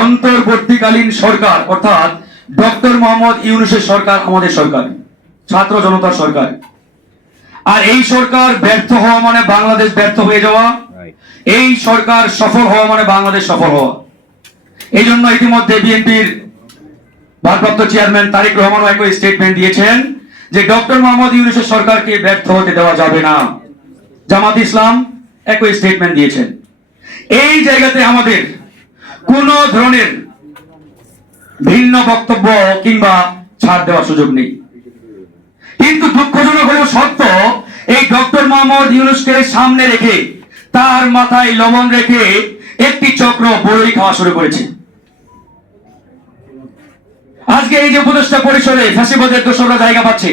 অন্তর্বর্তীকালীন সরকার অর্থাৎ ডক্টর মোহাম্মদ ইউনূসের সরকার আমাদের সরকার, ছাত্র জনতার সরকার। আর এই সরকার ব্যর্থ হওয়া মানে বাংলাদেশ ব্যর্থ হয়ে যাওয়া, এই সরকার সফল হওয়া মানে বাংলাদেশ সফল হওয়া। এই জন্য ইতিমধ্যে বিএনপির ভারপ্রাপ্ত চেয়ারম্যান তারেক রহমানও একই স্টেটমেন্ট দিয়েছেন যে ডক্টর মোহাম্মদ ইউনূসের সরকারকে ব্যর্থ হতে দেওয়া যাবে না। জামাত ইসলাম একই স্টেটমেন্ট দিয়েছেন। এই জায়গাতে আমাদের কোন ধরনের ভিন্ন বক্তব্য কিংবা ছাড় দেওয়ার সুযোগ নেই। কিন্তু দুঃখজনক হলেও সত্য, এই ডক্টর মোহাম্মদ ইউনূসকে সামনে রেখে তার মাথায় লবণ রেখে একটি চক্র বড়ই খাওয়া শুরু করেছে। আজকে এই যে উপদেষ্টা পরিষদে ফ্যাসিবাদের দোসররা জায়গা পাচ্ছে,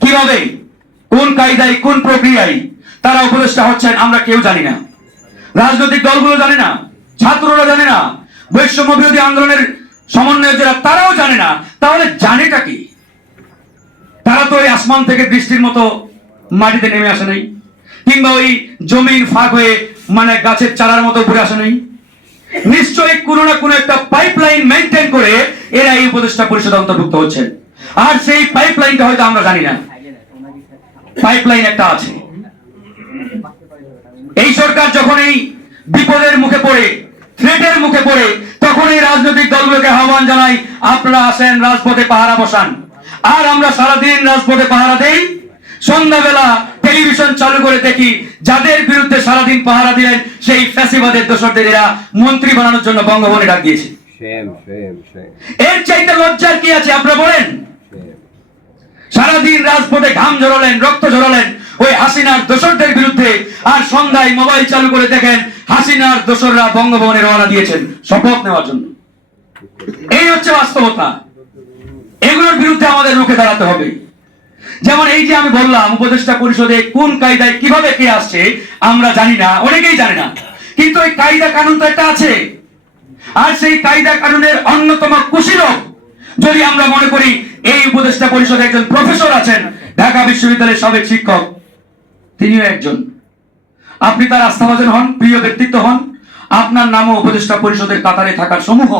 কিভাবে, কোন কায়দায়, কোন প্রক্রিয়ায় তারা উপদেষ্টা হচ্ছেন আমরা কেউ জানি না। রাজনৈতিক দলগুলো জানে না, ছাত্ররা জানে না, বৈষম্য বিরোধী আন্দোলনের সমন্বয়ক যারা তারাও জানে না। তাহলে জানেটা কি? তারা তো ওই আসমান থেকে বৃষ্টির মতো মাটিতে নেমে আসে নাই, কিংবা ওই জমির ফাঁক হয়ে মানে গাছের চারার মতো উপরে আসে নাই। নিশ্চয়ই কোনো না কোনো একটা পাইপলাইন মেনটেন করে এরা এই উপদেষ্টা পরিষদে অন্তর্ভুক্ত হচ্ছেন। আর সেই পাইপলাইনটা হয়তো আমরা জানি না, পাইপলাইন একটা আছে। এই সরকার যখন এই বিপদের মুখে পড়ে, থ্রেটের মুখে পড়ে, তখন এই রাজনৈতিক দলগুলোকে আহ্বান জানাই, আপনারা আসেন, রাজপথে পাহারা বসান। আর আমরা সারাদিন রাজপথে পাহারা দেই, সন্ধ্যাবেলা টেলিভিশন চালু করে দেখি যাদের বিরুদ্ধে সারাদিন পাহারা দিলেন সেই ফ্যাসিবাদের দোসরদের এরা মন্ত্রী বানানোর জন্য বঙ্গভবনে ডাক দিয়েছে। এর চাইতে লজ্জার কি আছে আপনারা বলেন? সারাদিন রাজপথে ঘাম ঝরালেন, রক্ত ঝরালেন ওই হাসিনার দোসরদের বিরুদ্ধে, আর সন্ধ্যায় মোবাইল চালু করে দেখেন হাসিনার দোসররা বঙ্গভবনে রওনা দিয়েছেন শপথ নেওয়ার জন্য। এই হচ্ছে বাস্তবতা। এগুলোর বিরুদ্ধে আমাদের রুখে দাঁড়াতে হবে। যেমন এই যে আমি বললাম, উপদেষ্টা পরিষদে কোন কায়দায় কিভাবে কে আসছে আমরা জানি না, অনেকেই জানে না। কিন্তু ওই কায়দা কানুন তো একটা আছে। আর সেই কায়দা কানুনের অন্যতম কুশীলব যদি আমরা মনে করি এই উপদেষ্টা পরিষদে একজন প্রফেসর আছেন, ঢাকা বিশ্ববিদ্যালয়ের সাবেক শিক্ষক, তিনিও একজন। আপনি তার আস্থাভাজন হন, প্রিয় ব্যক্তিত্ব হন, আপনার নামও উপদেষ্টা পরিষদের কাতারে থাকার সমূহ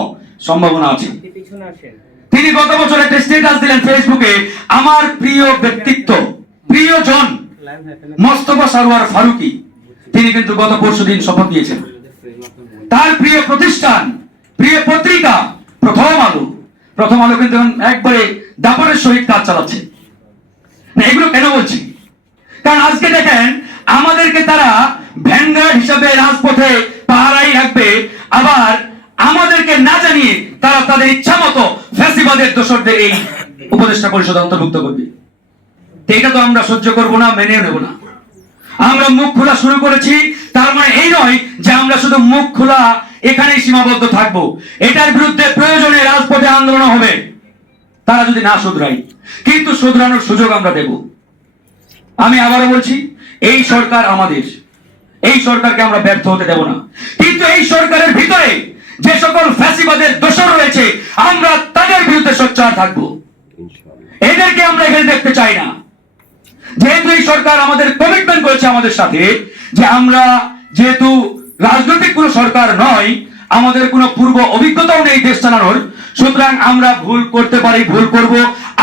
সম্ভাবনা আছে। তিনি গত বছর একটা স্ট্যাটাস দিলেন ফেসবুকে, আমার প্রিয় ব্যক্তিত্ব, প্রিয়জন মোস্তফা সরওয়ার ফারুকী, তিনি কিন্তু গত পরশুদিন শপথ নিয়েছেন। তার প্রিয় প্রতিষ্ঠান, প্রিয় পত্রিকা প্রথম আলো কিন্তু একবারে দাপটের সহিত কাজ চালাচ্ছে না। এগুলো কেন বলছি? কারণ আজকে দেখেন আমাদেরকে তারা ভ্যানগার্ড হিসাবে রাজপথে পাহারাই রাখবে, আবার আমাদেরকে না জানিয়ে তারা তাদের ইচ্ছা মতো ফ্যাসিবাদের দোসরদের এই উপদেষ্টা পরিষদে অন্তর্ভুক্ত করবে। এটা তো আমরা সহ্য করব না, মেনেও নেব না। আমরা মুখ খোলা শুরু করেছি, তার মানে এই নয় যে আমরা শুধু মুখ খোলা এখানেই সীমাবদ্ধ থাকবো। এটার বিরুদ্ধে প্রয়োজনে রাজপথে আন্দোলন হবে, তারা যদি না শুধরাই, কিন্তু শুধরানোর সুযোগ আমরা দেব। আমি আবারও বলছি, এই সরকার আমাদের, এই সরকারকে আমরা ব্যর্থ হতে দেব না। কিন্তু এই সরকারের ভিতরে যে সকল ফ্যাসিবাদের দোসর রয়েছে আমরা তাদের বিরুদ্ধে সোচ্চার থাকবো। এদেরকে আমরা এখানে দেখতে চাই না। যেহেতু এই সরকার আমাদের কমিটমেন্ট করেছে আমাদের সাথে যে আমরা যেহেতু রাজনৈতিক কোন সরকার নয়, আমাদের কোনো পূর্ব অভিজ্ঞতাও নেই দেশ চালানোর, সুতরাং আমরা ভুল করতে পারি, ভুল করব,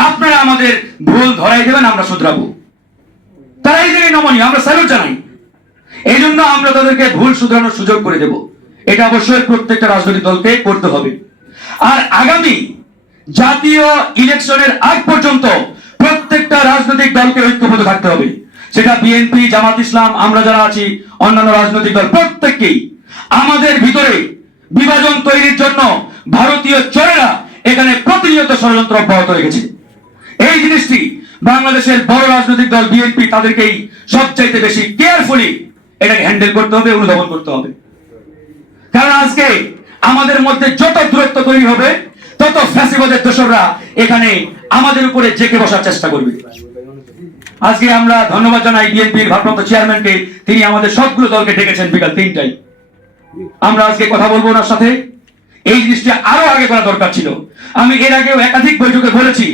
আপনারা আমাদের ভুল ধরাই দেবেন, আমরা শুধরাবো। তারা এই জায়গায় নমনীয়, আমরা স্যালুট জানাই। এই জন্য আমরা তাদেরকে ভুল শুধরানোর সুযোগ করে দেব। এটা অবশ্যই প্রত্যেকটা রাজনৈতিক দলকে করতে হবে। আর আগামী জাতীয় ইলেকশনের আগ পর্যন্ত প্রত্যেকটা রাজনৈতিক দলকে ঐক্যবদ্ধ থাকতে হবে। সেটা বিএনপি, জামাত ইসলাম, আমরা যারা আছি, অন্যান্য রাজনৈতিক দল, প্রত্যেককেই আমাদের ভিতরে বিভাজন তৈরির জন্য ভারতীয় চোরেরা এখানে প্রতিনিয়ত ষড়যন্ত্র অব্যাহত রেখেছে। এই জিনিসটি বাংলাদেশের বড় রাজনৈতিক দল বিএনপি তাদেরকেই সবচাইতে বেশি কেয়ারফুলি এটাকে হ্যান্ডেল করতে হবে, অনুধাবন করতে হবে। কারণ আজকে আমাদের মধ্যে যত দূরত্ব তৈরি হবে, তত ফ্যাসিবাদের দোসররা এখানে আমাদের উপরে জেকে বসার চেষ্টা করবে। আজকে আমরা ধন্যবাদ জানাই বিএনপির ভারপ্রাপ্ত চেয়ারম্যানকে, তিনি আমাদের সবগুলো দলকে ডেকেছেন বিকাল 3টায়। আমরা আজকে কথা বলবো ওনার সাথে। এই জিনিসটা আরো আগে করা দরকার ছিল। আমি এর আগেও একাধিক বৈঠকে বলেছি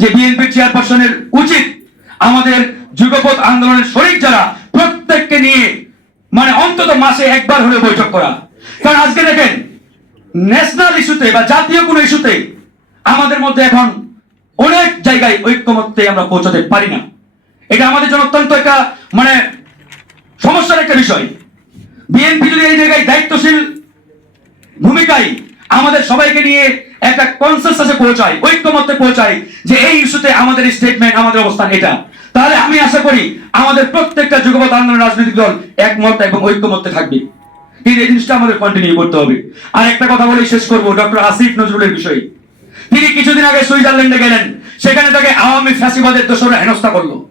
যে বিএনপির চেয়ারপারসনের উচিত আমাদের যুগপৎ আন্দোলনের শরীক যারা প্রত্যেককে নিয়ে মানে অন্তত মাসে একবার হলে বৈঠক করা। কারণ আজকে দেখেন ন্যাশনাল ইস্যুতে বা জাতীয় কোনো ইস্যুতে আমাদের মধ্যে এখন অনেক জায়গায় ঐক্যমত্যে আমরা পৌঁছাতে পারি না। এটা আমাদের জন্য অত্যন্ত একটা মানে সমস্যার একটা বিষয়। বিএনপি যদি এই জায়গায় দায়িত্বশীল ভূমিকায় আমাদের সবাইকে নিয়ে একটা কনসেনসাসে পৌঁছায়, ঐক্যমত্যে পৌঁছায় যে এই ইস্যুতে আমাদের স্টেটমেন্ট, আমাদের অবস্থান এটা, তাহলে আমি আশা করি আমাদের প্রত্যেকটা যুগপৎ আন্দোলন রাজনৈতিক দল একমত এবং ঐক্যমত্যে থাকবে। কিন্তু এই জিনিসটা আমাদের কন্টিনিউ করতে হবে। আর একটা কথা বলেই শেষ করবো, ডক্টর আসিফ নজরুলের বিষয়ে। তিনি কিছুদিন আগে সুইজারল্যান্ডে গেলেন, সেখানে তাকে আওয়ামী ফ্যাসিবাদের দোসররা হেনস্থা করলো।